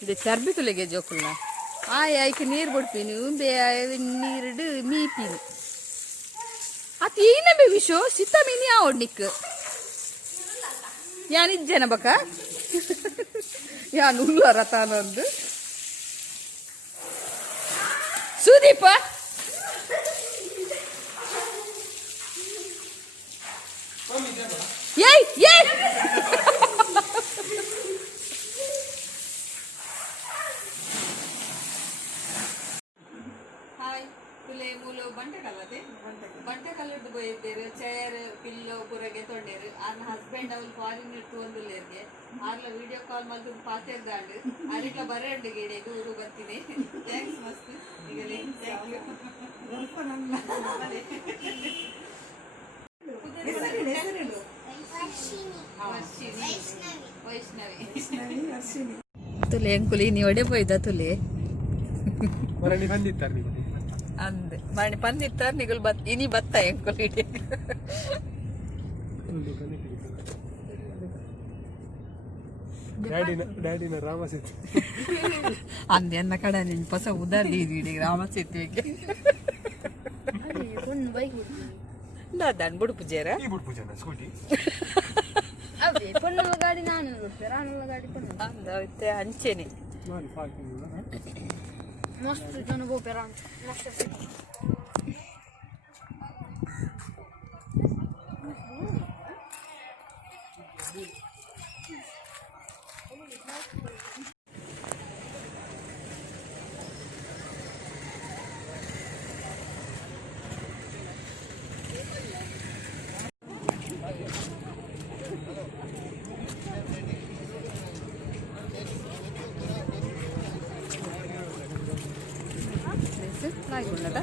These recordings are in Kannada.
ಇದು ಚರ್ಬಿ ತುಲೆಗೆ ಜೋಕುಲ್ನ ಆಯ್ಕೆ ನೀರು ಬಿಡ್ತೀನಿ ನೀರಿಡು ಮೀಪಿನಿ ಅದು ಏನಬೇ ವಿಷು ಸಿತ್ತ ಮೀನಿ ಆವಡ್ನಿಕ್ ಯಾನಿಜ್ಜನ ಬಕ ಯಾನು ಉಳ್ಳರ ತಾನೊಂದು ಸುದೀಪ ಏಯ್ ಏಯ್ ತುಲೆ ಮೂಲು ಬಂಟೆ ಕಲ್ಲದೆ ಬಂಟೆ ಕಲ್ಲದ್ದು ಬೈದೇರು ಚೇರ್ ಪಿಲ್ಲೋ ಪುರಗೆ ತೊಂಡೇರು ನನ್ನ ಹಸ್ಬೆಂಡ್ ಅವ್ರು ಫಾರಿನ್ ಇಟ್ಟು ಒಂದು ಲೇರ್ಗೆ ಆಗ್ಲ ವಿಡಿಯೋ ಕಾಲ್ ಮಾಡಿ ಪಾತಿರ್ದಾಂಡು ಅದಕ್ಕೆ ಬರೋಂಡು ಗಿಡ ಊರು ಬರ್ತೀನಿ ಥ್ಯಾಂಕ್ಸ್ ಮಸ್ತ್ ಈಗಲೇ ಥ್ಯಾಂಕ್ ಯು ವೈಷ್ಣವಿ ತುಲೆ ಅಂಕುಲಿ ನೀವು ಒಡೆ போய்தா ತುಲೆ ಅಂದೆ ಮಣಿ ಪಂದಿತ್ತಾರ ನಿಗುಲ್ ಬತ್ ಇನಿ ಬತ್ತ ಅಂಕುಲಿ ಡ್ಯಾಡಿನ ರಾಮಸೇತು ಅಂದೆ ಅನ್ನ ಕಡೆ ನಿನ್ ಹೊಸ ಉದಾರಿ ರಾಮಸೇತುವೆಗೆ ಬುಡು ಪೂಜಾರ ಸ್ಕೂಟಿ ಪೊಣ್ಣುള്ള ಗಾಡಿ ನಾನು ರಾಣುള്ള ಗಾಡಿ ಅಂದೆ ಅಂಚೆನೆ ಮಸ್ತ್ ಜನ ಗೋಪೆರ ಮಸ್ತ್ ಆಯ್ಕೊಂಡಲ್ಲ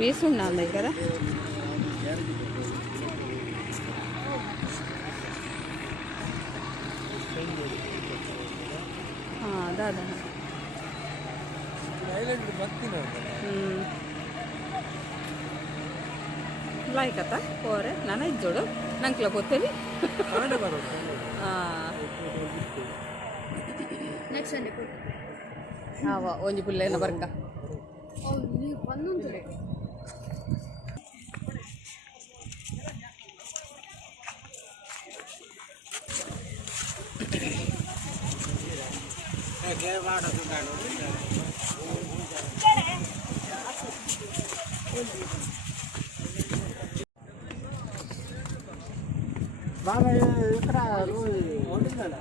వేసున్నా అన్నయ్య కదా దాదా लायकता पोरे नाना इज्जोಡು ನಂಕ್ಲ ಗೊತ್ತೇವಿ ನೆಕ್ಸ್ಟ್ ಸಂಡೆ ಆವ ಒಂಜಿ ಪುಲ್ಲೆನ ಬರ್ಕ ನೀವು ಬಂದು బాగా ఇక్కడ వండుతుందా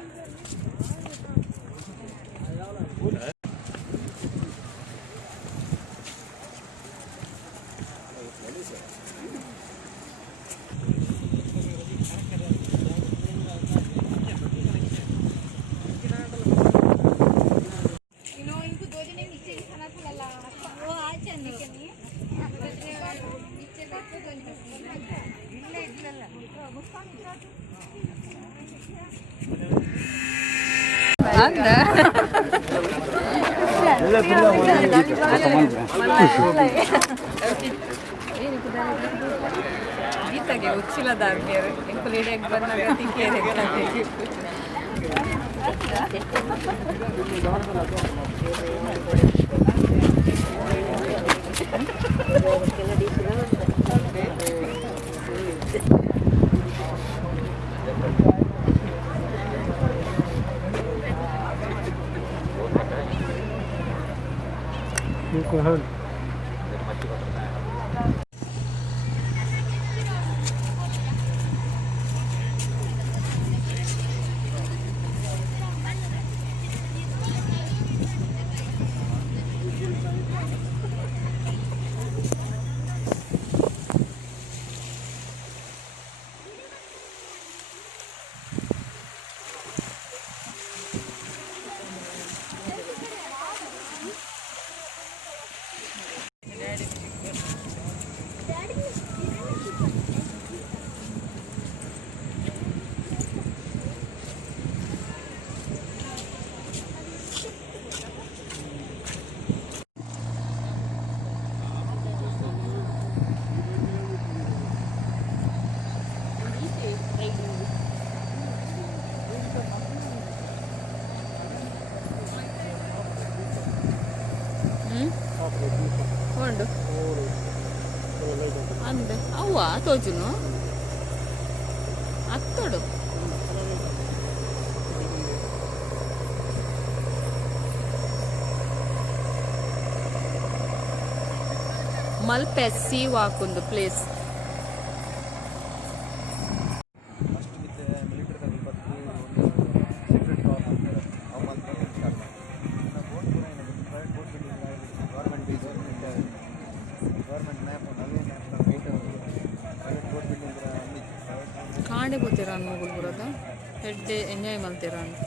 ಗೀತಾಗೆ ಉಚ್ಚಿಲದಾರ್ಗೆರು ಎಂಕುಲಿಡೆಗೆ ಬಂದಾಗ ತಿಕ್ಕೇರೆ ಉಂಡು ಅಂದೆ ಅವ್ವ ತೋಜುನು ಅತ್ತೋಡು ಮಲ್ಪೆ ಸಿ ವಾಕೊಂದು ಪ್ಲೇಸ್ ಕಾಂಡೆ ಗೊತ್ತಿರ ಅನ್ನೋಗಳು ಬರೋದು ಹೆಡ್ಡೆ ಎಂಜಾಯ್ ಮಾಡ್ತೀರ ಅಂತ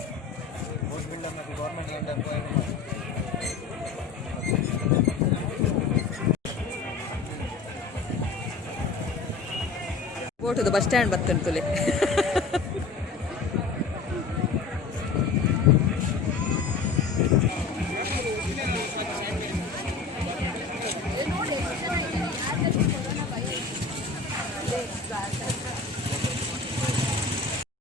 ಗೋಟುದು ಬಸ್ ಸ್ಟ್ಯಾಂಡ್ ಬರ್ತಂತುಲೆ